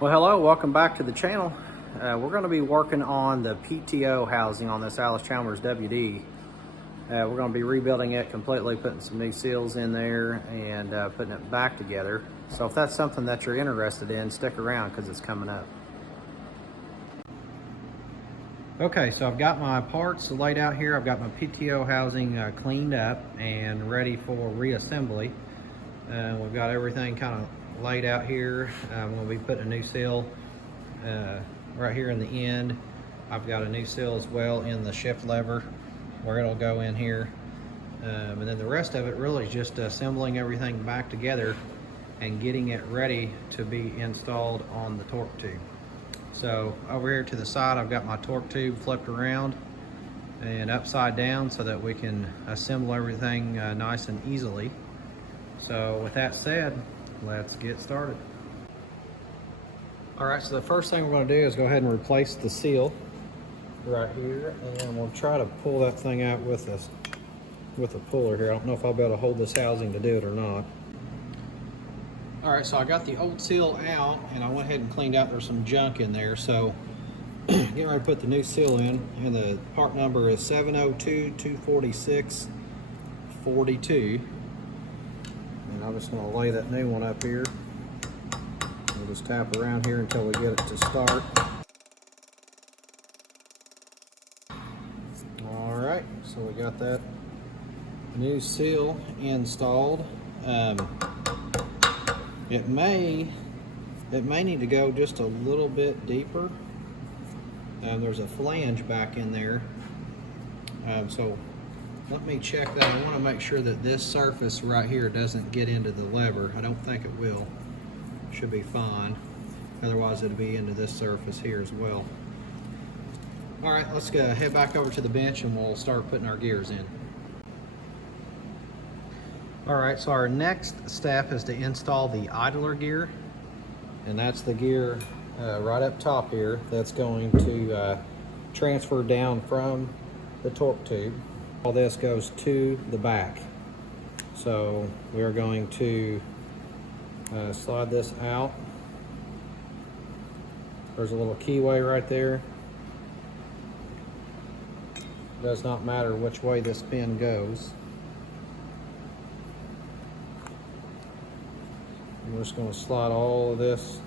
Well, hello, welcome back to the channel. We're going to be working on the PTO housing on this Allis Chalmers WD. We're going to be rebuilding it completely, putting some new seals in there and putting it back together. So if that's something that you're interested in, stick around because it's coming up. Okay, so I've got my parts laid out here. I've got my PTO housing cleaned up and ready for reassembly. We've got everything kind of laid out here. I'm going to be putting a new seal right here in the end. I've got a new seal as well in the shift lever where it'll go in here. And then the rest of it really is just assembling everything back together and getting it ready to be installed on the torque tube. So over here to the side, I've got my torque tube flipped around and upside down so that we can assemble everything nice and easily. So with that said, let's get started. All right, so the first thing we're going to do is go ahead and replace the seal right here, and we'll try to pull that thing out with a puller here. I don't know if I'll be able to hold this housing to do it or not. All right, so I got the old seal out and I went ahead and cleaned out. There's some junk in there, so getting ready to put the new seal in, and the part number is 702-246-42. And I'm just going to lay that new one up here. We'll just tap around here until we get it to start. All right, so we got that new seal installed. It may need to go just a little bit deeper. There's a flange back in there. So let me check that. I want to make sure that this surface right here doesn't get into the lever. I don't think it will. Should be fine. Otherwise it'll be into this surface here as well. All right, let's go head back over to the bench and we'll start putting our gears in. All right, so our next step is to install the idler gear. And that's the gear right up top here that's going to transfer down from the torque tube. All this goes to the back. So we are going to slide this out. There's a little keyway right there. Does not matter which way this pin goes. We're just going to slide all of this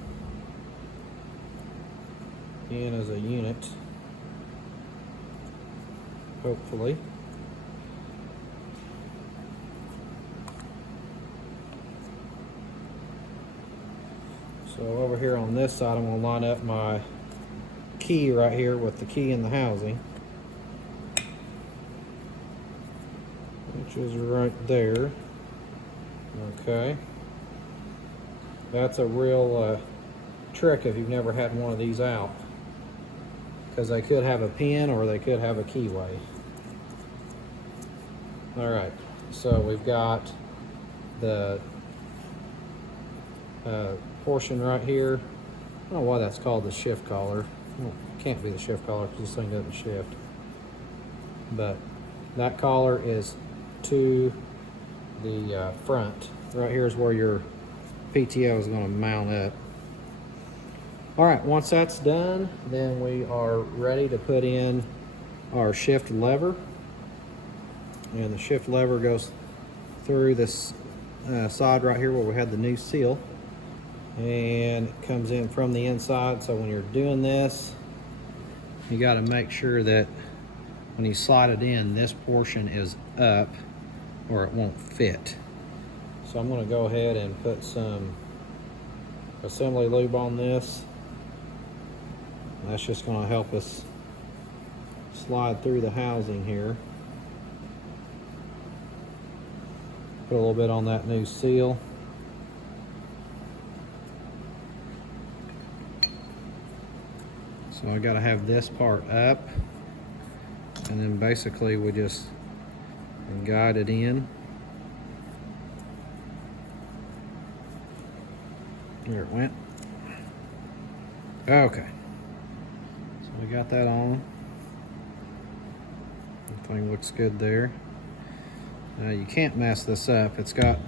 in as a unit, hopefully. So over here on this side, I'm going to line up my key right here with the key in the housing, which is right there. Okay. That's a real trick if you've never had one of these out, because they could have a pin or they could have a keyway. All right, so we've got the portion right here. I don't know why that's called the shift collar. Well, it can't be the shift collar because this thing doesn't shift. But that collar is to the front. Right here is where your PTO is going to mount up. All right, once that's done, then we are ready to put in our shift lever. And the shift lever goes through this side right here where we had the new seal. And it comes in from the inside. So when you're doing this, you got to make sure that when you slide it in, this portion is up or it won't fit. So I'm going to go ahead and put some assembly lube on this. And that's just going to help us slide through the housing here. Put a little bit on that new seal. So I got to have this part up, and then basically we just guide it in. There it went. Okay. So we got that on. Everything looks good there. You can't mess this up. It's got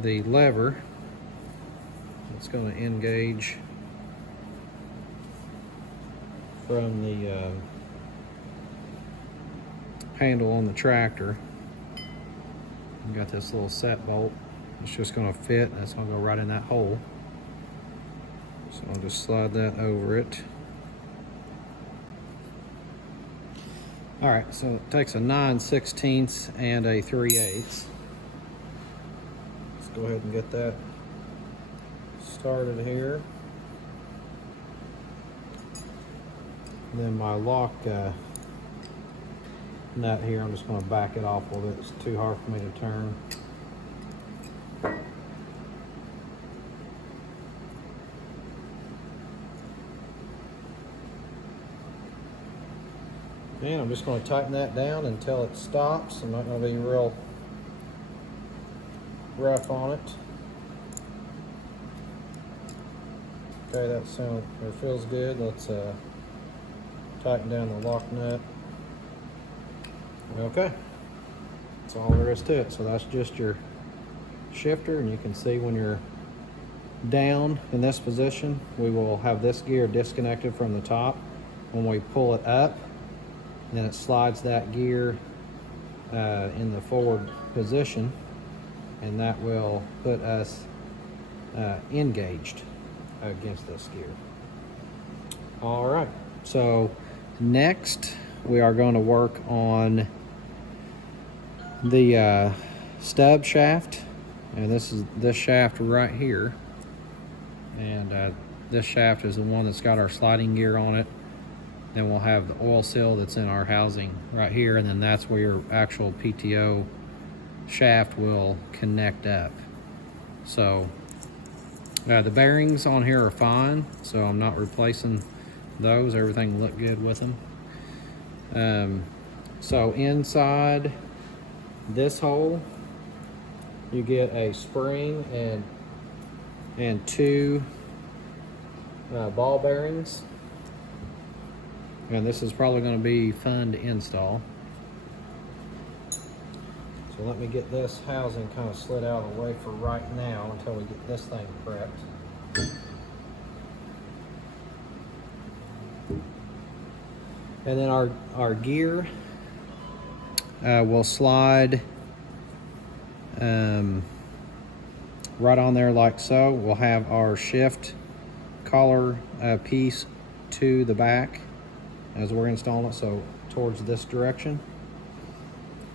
the lever it's going to engage from the handle on the tractor. You got this little set bolt. It's just going to fit. That's going to go right in that hole. So I'll just slide that over it. All right, so it takes a 9/16 and a 3/8. Let's go ahead and get that started here. And then my lock nut here, I'm just going to back it off a little bit. It's too hard for me to turn. And I'm just going to tighten that down until it stops. I'm not going to be real rough on it. Okay, that feels good. Let's tighten down the lock nut. Okay, that's all there is to it. So that's just your shifter, and you can see when you're down in this position, we will have this gear disconnected from the top. When we pull it up, then it slides that gear in the forward position, and that will put us engaged against this gear. All right, so next we are going to work on the stub shaft, and this is this shaft right here, and this shaft is the one that's got our sliding gear on it. Then we'll have the oil seal that's in our housing right here, and then that's where your actual PTO shaft will connect up. So the bearings on here are fine, so I'm not replacing those. Everything looked good with them. So inside this hole, you get a spring and two ball bearings. And this is probably going to be fun to install. So let me get this housing kind of slid out of the way for right now until we get this thing prepped. And then our gear will slide right on there like so. We'll have our shift collar piece to the back as we're installing it, so towards this direction.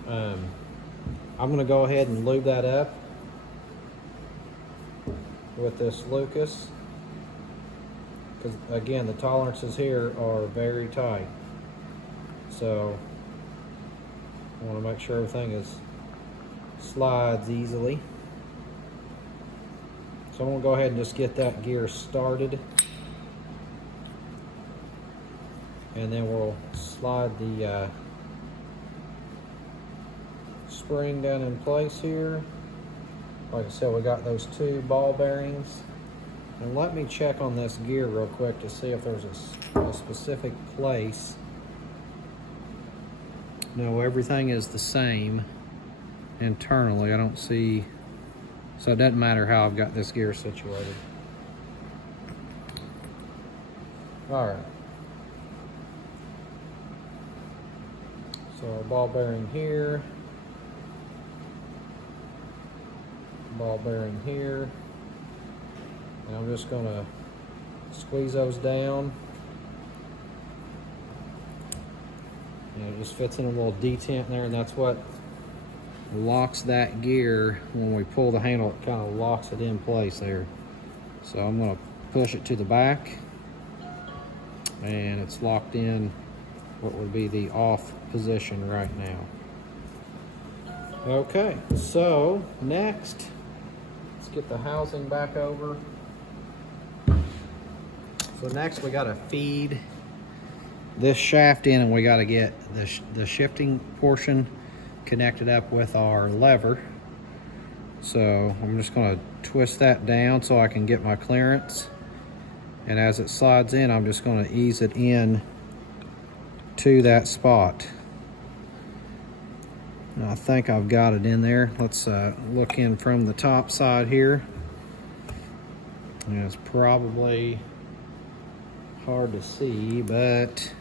I'm going to go ahead and lube that up with this Lucas, because again the tolerances here are very tight, so I want to make sure everything slides easily. So I'm going to go ahead and just get that gear started, and then we'll slide the spring down in place here. Like I said, we got those two ball bearings. And let me check on this gear real quick to see if there's a specific place. No, everything is the same internally. I don't see, so it doesn't matter how I've got this gear situated. All right. So our ball bearing here, ball bearing here, and I'm just going to squeeze those down, and it just fits in a little detent there, and that's what locks that gear. When we pull the handle, it kind of locks it in place there. So I'm going to push it to the back, and it's locked in what would be the off position right now. Okay, so next, let's get the housing back over. So next we got to feed this shaft in, and we got to get the shifting portion connected up with our lever. So I'm just going to twist that down so I can get my clearance, and as it slides in, I'm just going to ease it in to that spot. And I think I've got it in there. Let's look in from the top side here. And it's probably hard to see, but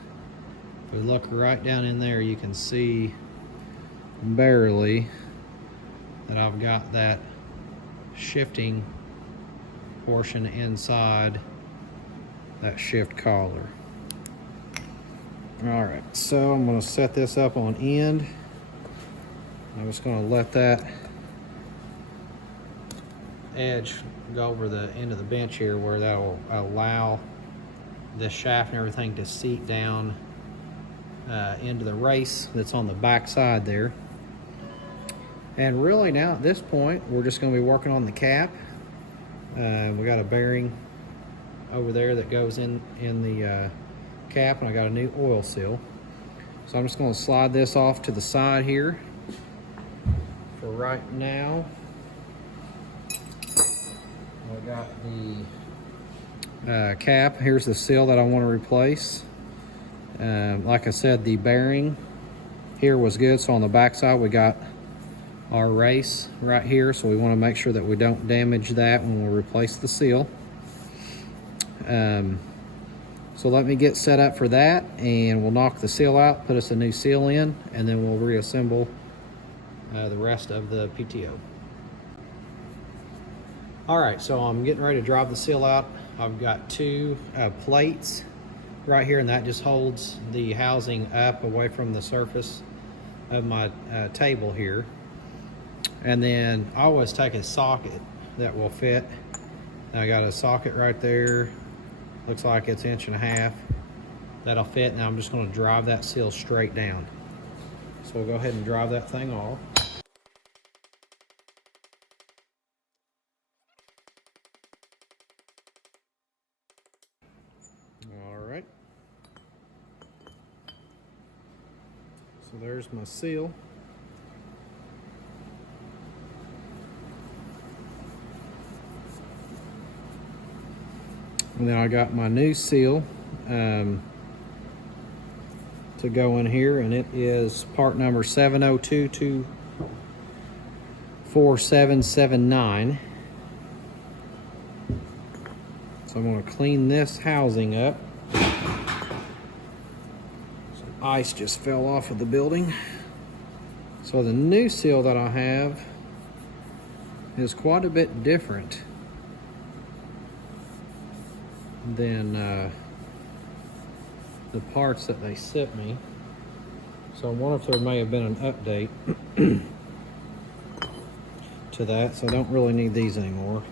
if we look right down in there, you can see barely that I've got that shifting portion inside that shift collar. All right, so I'm going to set this up on end. I'm just going to let that edge go over the end of the bench here, where that will allow the shaft and everything to seat down into the race that's on the back side there. And really now at this point, we're just going to be working on the cap. We got a bearing over there that goes in the cap, and I got a new oil seal. So I'm just going to slide this off to the side here for right now. I got the cap. Here's the seal that I want to replace. Like I said, the bearing here was good, so on the back side we got our race right here, so we want to make sure that we don't damage that when we replace the seal. So let me get set up for that, and we'll knock the seal out, put us a new seal in, and then we'll reassemble the rest of the PTO. All right, so I'm getting ready to drop the seal out. I've got two plates right here, and that just holds the housing up away from the surface of my table here. And then I always take a socket that will fit. I got a socket right there. Looks like it's 1.5 inches. That'll fit. Now I'm just going to drive that seal straight down. So we'll go ahead and drive that thing off. All right. So there's my seal. And then I got my new seal to go in here, and it is part number 702247779. So I'm going to clean this housing up. Some ice just fell off of the building. So the new seal that I have is quite a bit different than the parts that they sent me. So I wonder if there may have been an update to that. So I don't really need these anymore.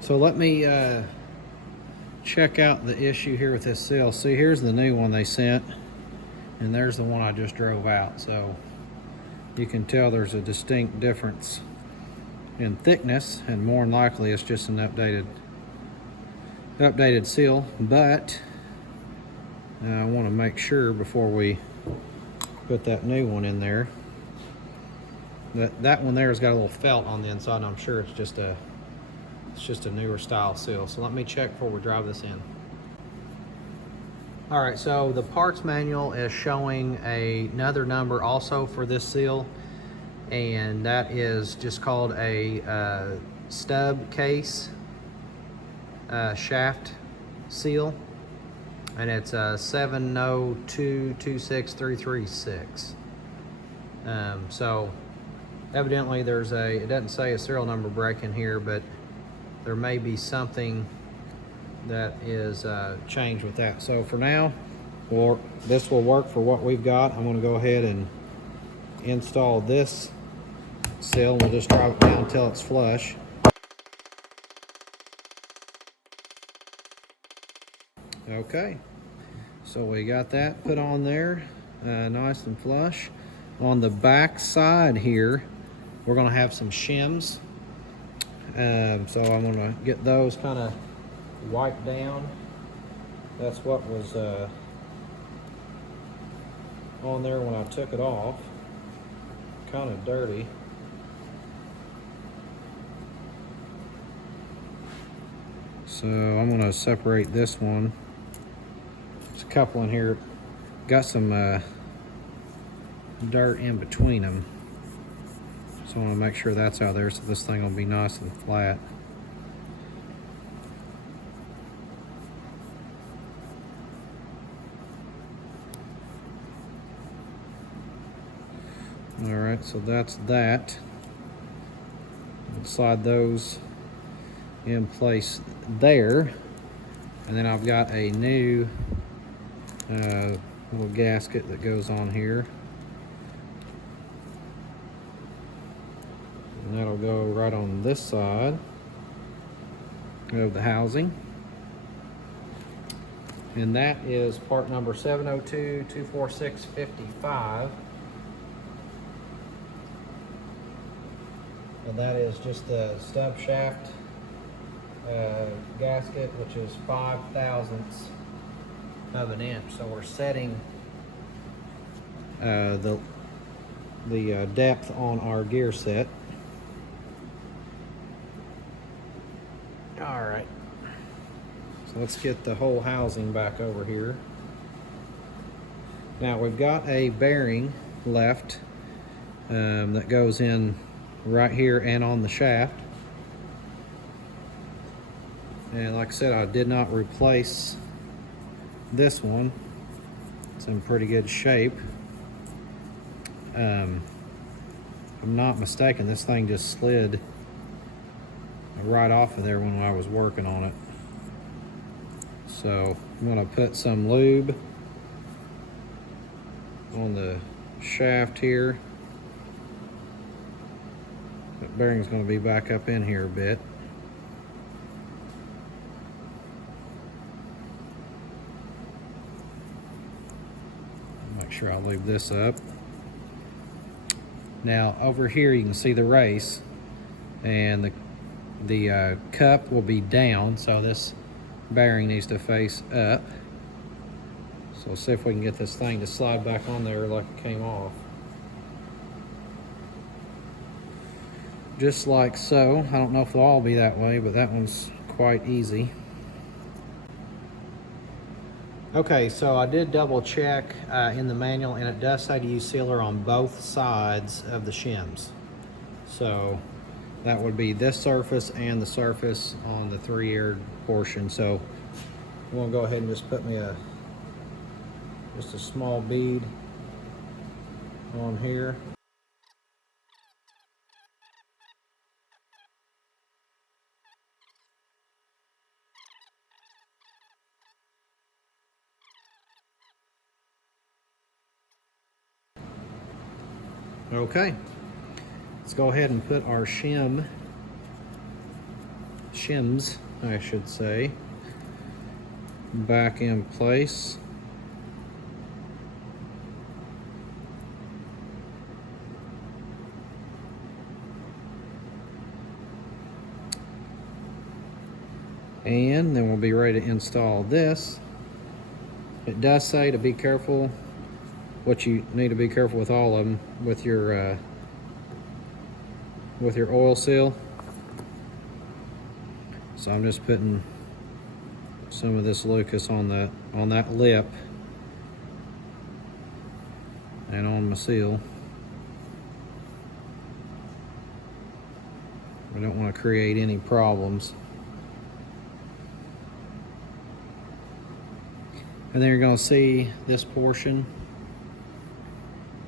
So let me check out the issue here with this seal. See, here's the new one they sent, and there's the one I just drove out. So you can tell there's a distinct difference in thickness, and more than likely it's just an updated seal. But I want to make sure before we put that new one in there that one there has got a little felt on the inside, and I'm sure it's just a newer style seal. So let me check before we drive this in. All right, so the parts manual is showing another number also for this seal, and that is just called a stub case shaft seal, and it's 702263336. So evidently there's it doesn't say a serial number break in here, but there may be something that is changed with that. So for now, this will work for what we've got. I'm going to go ahead and install this seal. We'll just drive it down until it's flush. Okay, so we got that put on there, nice and flush. On the back side here, we're going to have some shims. So I'm going to get those kind of wiped down. That's what was on there when I took it off. Kind of dirty. So I'm going to separate this one. There's a couple in here. Got some dirt in between them. So I want to make sure that's out there so this thing will be nice and flat. All right, so that's that. I'll slide those in place there. And then I've got a new little gasket that goes on here. And that'll go right on this side of the housing. And that is part number 702-24655. And that is just the stub shaft gasket, which is 5/1000ths of an inch. So we're setting the depth on our gear set. All right. So let's get the whole housing back over here. Now we've got a bearing left that goes in right here and on the shaft. And like I said, I did not replace this one. It's in pretty good shape. If I'm not mistaken, this thing just slid right off of there when I was working on it. So I'm gonna put some lube on the shaft here. That bearing's gonna be back up in here a bit. Make sure I lube this up. Now over here you can see the race, and the cup will be down, so this bearing needs to face up. So let's see if we can get this thing to slide back on there like it came off. Just like so. I don't know if they'll all be that way, but that one's quite easy. Okay, so I did double check in the manual, and it does say to use sealer on both sides of the shims. So that would be this surface and the surface on the 3-eared portion. So I'm gonna go ahead and just put me just a small bead on here. Okay, let's go ahead and put our shims, I should say, back in place. And then we'll be ready to install this. It does say to be careful, what you need to be careful with all of them, with your oil seal. So I'm just putting some of this Lucas on that lip and on my seal. I don't want to create any problems. And then you're going to see this portion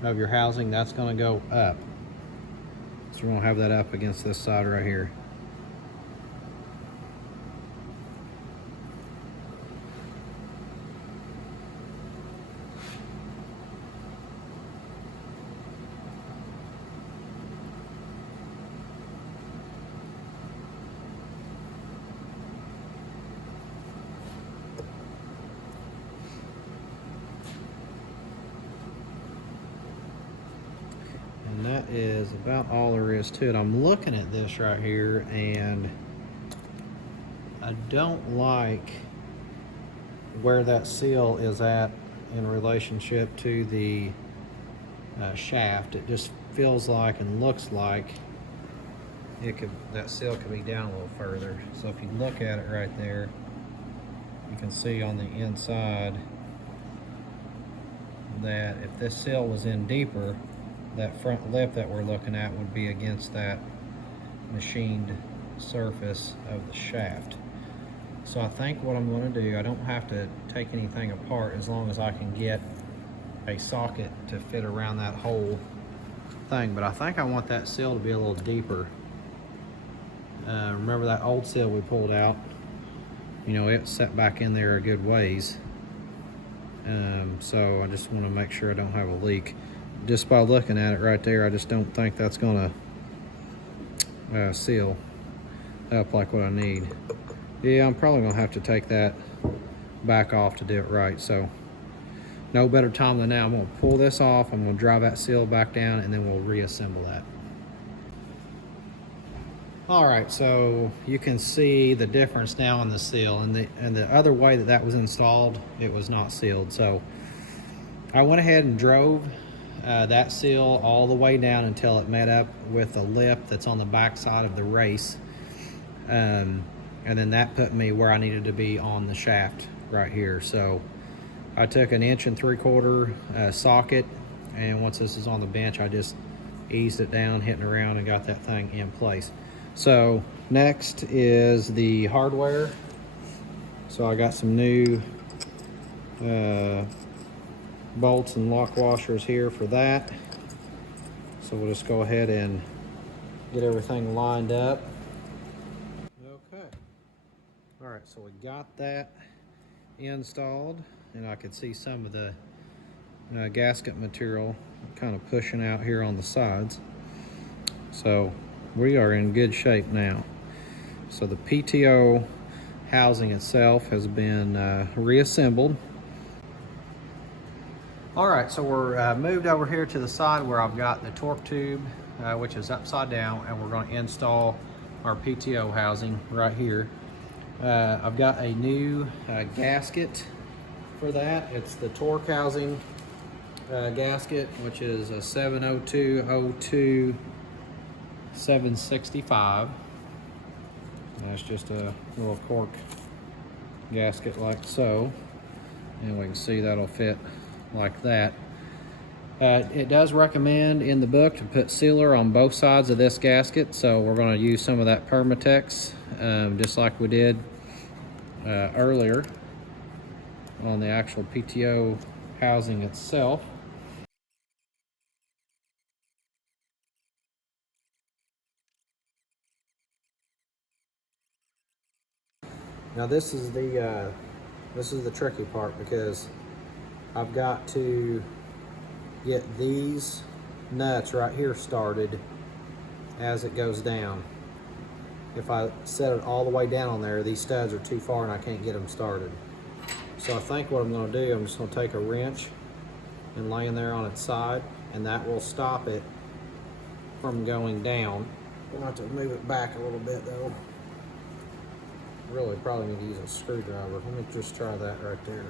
of your housing, that's going to go up. So we're going to have that up against this side right here. And that is about all there is to it. I'm looking at this right here, and I don't like where that seal is at in relationship to the shaft. It just feels like and looks like that seal could be down a little further. So if you look at it right there, you can see on the inside that if this seal was in deeper, that front lip that we're looking at would be against that machined surface of the shaft. So I think what I'm going to do, I don't have to take anything apart as long as I can get a socket to fit around that whole thing. But I think I want that seal to be a little deeper. Remember that old seal we pulled out? You know, it set back in there a good ways. So I just want to make sure I don't have a leak. Just by looking at it right there, I just don't think that's going to seal up like what I need. Yeah, I'm probably going to have to take that back off to do it right. So no better time than now. I'm going to pull this off, I'm going to drive that seal back down, and then we'll reassemble that. All right, so you can see the difference now in the seal, and the other way that was installed, it was not sealed. So I went ahead and drove that seal all the way down until it met up with the lip that's on the back side of the race, and then that put me where I needed to be on the shaft right here. So I took an 1 3/4 socket, and once this is on the bench, I just eased it down, hitting around, and got that thing in place. So next is the hardware. So I got some new bolts and lock washers here for that. So we'll just go ahead and get everything lined up. Okay. All right, so we got that installed, and I could see some of the gasket material kind of pushing out here on the sides. So we are in good shape now. So the PTO housing itself has been reassembled. All right, so we're moved over here to the side where I've got the torque tube, which is upside down, and we're going to install our PTO housing right here. I've got a new gasket for that. It's the torque housing gasket, which is a 70202 765. That's just a little cork gasket like so, and we can see that'll fit like that. It does recommend in the book to put sealer on both sides of this gasket, so we're going to use some of that Permatex, just like we did earlier on the actual PTO housing itself. Now this is the tricky part, because I've got to get these nuts right here started as it goes down. If I set it all the way down on there, these studs are too far and I can't get them started. So I think what I'm going to do, I'm just going to take a wrench and lay in there on its side, and that will stop it from going down. We'll have to move it back a little bit though. Really probably need to use a screwdriver. Let me just try that right there.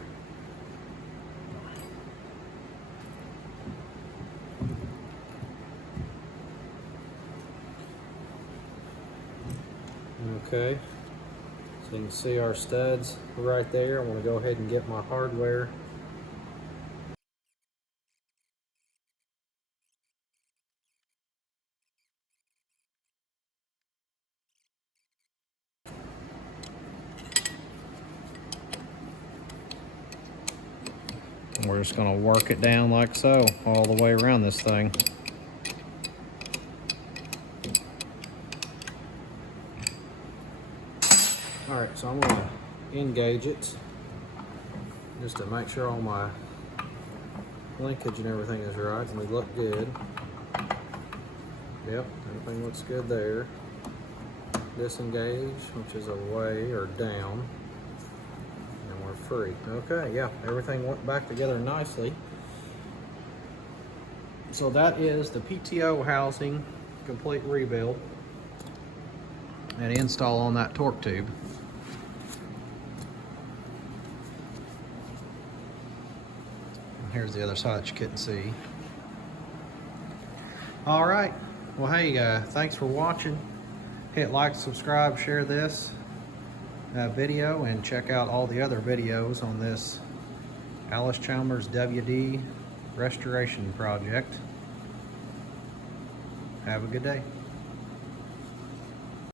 Okay, so you can see our studs right there. I want to go ahead and get my hardware. And we're just going to work it down like so, all the way around this thing. All right, so I'm going to engage it just to make sure all my linkage and everything is right, and we look good. Yep, everything looks good there. Disengage, which is away or down, and we're free. Okay, yeah, everything went back together nicely. So that is the PTO housing complete rebuild and install on that torque tube. And here's the other side that you couldn't see. All right, well, hey, thanks for watching. Hit like, subscribe, share this video, and check out all the other videos on this Allis Chalmers WD restoration project. Have a good day.